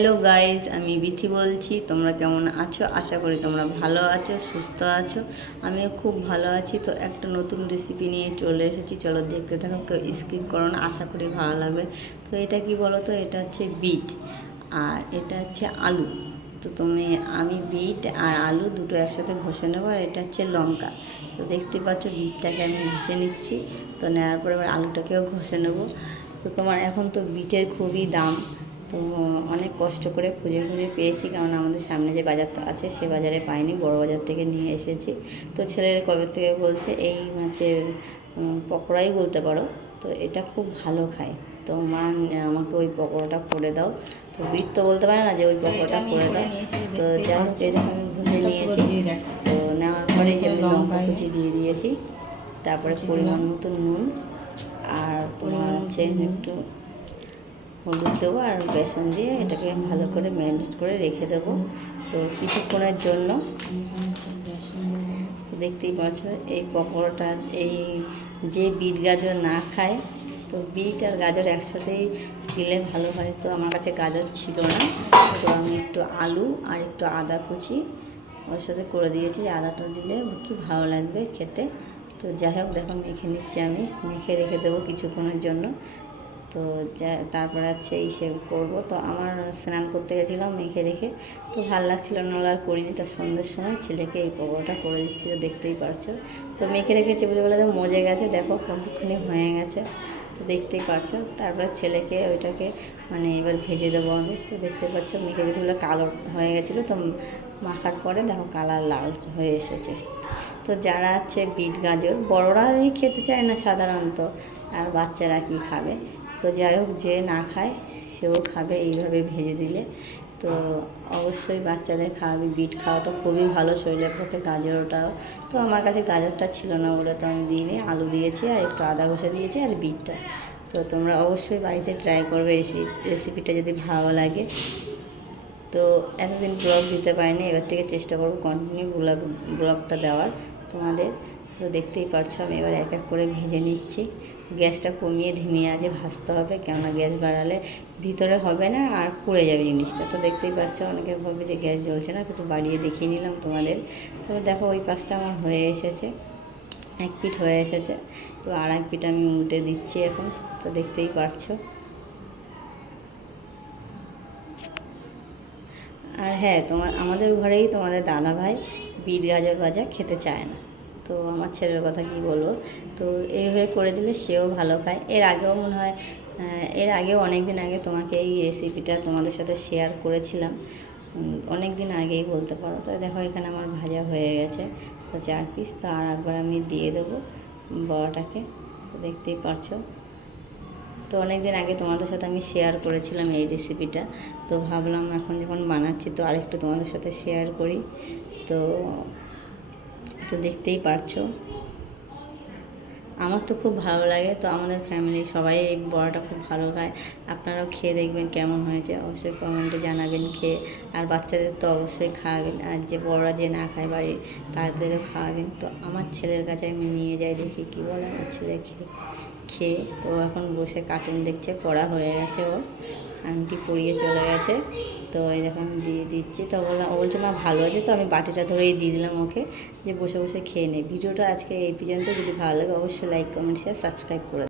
Hello guys আমি বিথি বলছি। তোমরা কেমন আছো? আশা করি তোমরা ভালো আছো, সুস্থ আছো। আমিও খুব ভালো আছি। তো একটা নতুন রেসিপি নিয়ে চলে এসেছি। চলো দেখতে থাকো, কেউ স্কিপ করো না, আশা করি ভালো লাগবে। তো এটা কি বলো তো এটা হচ্ছে বিট আর এটা হচ্ছে আলু। তো তুমি, আমি বিট আর আলু দুটো একসাথে ঘষে নেব আর এটা হচ্ছে লঙ্কা। তো দেখতে পাচ্ছ বিটটাকে আমি ঘষে নিচ্ছি। তো নেওয়ার পরে এবার আলুটাকেও ঘষে নেব। তো তোমার এখন তো বিটের খুবই দাম। তো অনেক কষ্ট করে খুঁজে খুঁজে পেয়েছি কারণ আমাদের সামনে যে বাজারটা আছে সে বাজারে পাইনি বড় বাজার থেকে নিয়ে এসেছি। তো ছেলের কবে থেকে বলছে এই মাছের পকোড়াই বলতে পারো। তো এটা খুব ভালো খায়। তো মা আমাকে ওই পকোড়াটা করে দাও। তো বিট তো বলতে পারে না যে ওই পকোড়াটা করে দাও। তো যাই হোক এই আমি ঘষে নিয়েছি। তো নেওয়ার পরে যে আমি লঙ্কা কুচি দিয়ে দিয়েছি তারপরে পরিমাণ মতো নুন আর তোমার হচ্ছে একটু হলুদ দেবো আর বেসন দিয়ে এটাকে ভালো করে ম্যারিনেট করে রেখে দেবো। তো কিছুক্ষণের জন্য দেখতেই পাচ্ছ এই পকোড়াটা, এই যে বিট গাজর না খায়, তো বিট আর গাজর একসাথেই দিলে ভালো হয়। তো আমার কাছে গাজর ছিল না, তো আমি একটু আলু আর একটু আদা কুচি ওর সাথে করে দিয়েছি। আদাটা দিলে কি ভালো লাগবে খেতে। তো যাই হোক, দেখো মেখে নিচ্ছি আমি, মেখে রেখে দেবো কিছুক্ষণের জন্য। তো যা, তারপরে হচ্ছে এই সে করব। তো আমার স্নান করতে গেছিলাম মেখে রেখে। তো ভালো লাগছিল না আর করিনি। তো সন্ধ্যের সময় ছেলেকে এই পকোড়াটা করে দিচ্ছি, তো দেখতেই পারছ। তো মেখে রেখেছি বলে বলে তো মজে গেছে। দেখো কোনটুখানি হয়ে গেছে। তো দেখতেই পারছ। তারপরে ছেলেকে ওইটাকে মানে এবার ভেজে দেবো আমি। তো দেখতে পাচ্ছ মেখে গেছিল কালো হয়ে গেছিল। তো মাখার পরে দেখো কালার লাল হয়ে এসেছে। তো যারা আছে বিট গাজর, বড়রাই খেতে চায় না সাধারণত। আর বাচ্চারা কি খাবে? তো যাই হোক, যে না খায়, সেও খাবে, এইভাবে ভেজে দিলে। তো অবশ্যই বাচ্চাদের খাওয়াবি। বিট খাওয়া তো খুবই ভালো শরীরের পক্ষে, গাজরটাও। তো আমার কাছে গাজরটা ছিল না বলে তো আমি দিইনি। আলু দিয়েছি আর একটু আদা ঘষে দিয়েছি আর বিটটা। তো তোমরা অবশ্যই বাড়িতে ট্রাই করবে রেসিপিটা যদি ভালো লাগে। তো এতদিন ব্লগ দিতে পারিনি, এবার থেকে চেষ্টা করব কন্টিনিউ ব্লগ ব্লগটা দেওয়ার তোমাদের। তো দেখতেই পারছ, আমি এবার এক এক করে ভেজে নিচ্ছি। গ্যাসটা কমিয়ে ধিমিয়ে আছে ভাজতে হবে, কেননা গ্যাস বাড়ালে ভিতরে হবে না আর পুড়ে যাবে জিনিসটা। তো দেখতেই পাচ্ছ, অনেকে ভাবে যে গ্যাস জ্বলছে না, তো একটু বাড়িয়ে দেখিয়ে নিলাম তোমাদের। তারপর দেখো, ওই পাশটা আমার হয়ে এসেছে, এক পিঠ হয়ে এসেছে। তো আর এক পিঠ আমি উল্টে দিচ্ছি এখন, তো দেখতেই পারছ। আর হ্যাঁ তোমার আমাদের ঘরেই তোমাদের দাদা ভাই বিট গাজর ভাজা খেতে চায় না। তো আমার ছেলের কথা কি বলব? তো এইভাবে করে দিলে সেও ভালো খায়। এর আগেও মনে হয় এর আগেও অনেক দিন আগে তোমাকে এই রেসিপিটা তোমাদের সাথে শেয়ার করেছিলাম। অনেক দিন আগেই বলতে পারো। তো দেখো, এখানে আমার ভাজা হয়ে গেছে। তো চার পিস তো আর একবার আমি দিয়ে দেবো বড়াটাকে। তো দেখতেই পারছ। তো অনেক দিন আগে তোমাদের সাথে আমি শেয়ার করেছিলাম এই রেসিপিটা তো ভাবলাম এখন যখন বানাচ্ছি, তো আরেকটু তোমাদের সাথে শেয়ার করি। তো তো দেখতেই পারছ। আমার তো খুব ভালো লাগে, তো আমাদের ফ্যামিলি সবাই এই বড়াটা খুব ভালো খায়। আপনারাও খেয়ে দেখবেন কেমন হয়েছে, অবশ্যই কমেন্টে জানাবেন খেয়ে। আর বাচ্চাদের তো অবশ্যই খাওয়াবেন, আর যে বড়রা যে না খায় বাড়ির, তাদেরও খাওয়াবেন। তো আমার ছেলের কাছে আমি নিয়ে যাই দেখি কী বলে আমার ছেলে খেয়ে খেয়ে তো এখন বসে কার্টুন দেখছে, পড়া হয়ে গেছে ওর। আংটি পরিয়ে চলে গেছে। তো এই যখন দিয়ে দিচ্ছি। তো বললাম ও বলছে, মা, ভালো আছে তো? আমি বাটিটা ধরেই দিয়ে দিলাম ওকে, যে বসে বসে খেয়ে নেই ভিডিওটা আজকে এই পর্যন্ত। যদি ভালো লাগে, অবশ্যই লাইক কমেন্ট শেয়ার সাবস্ক্রাইব করে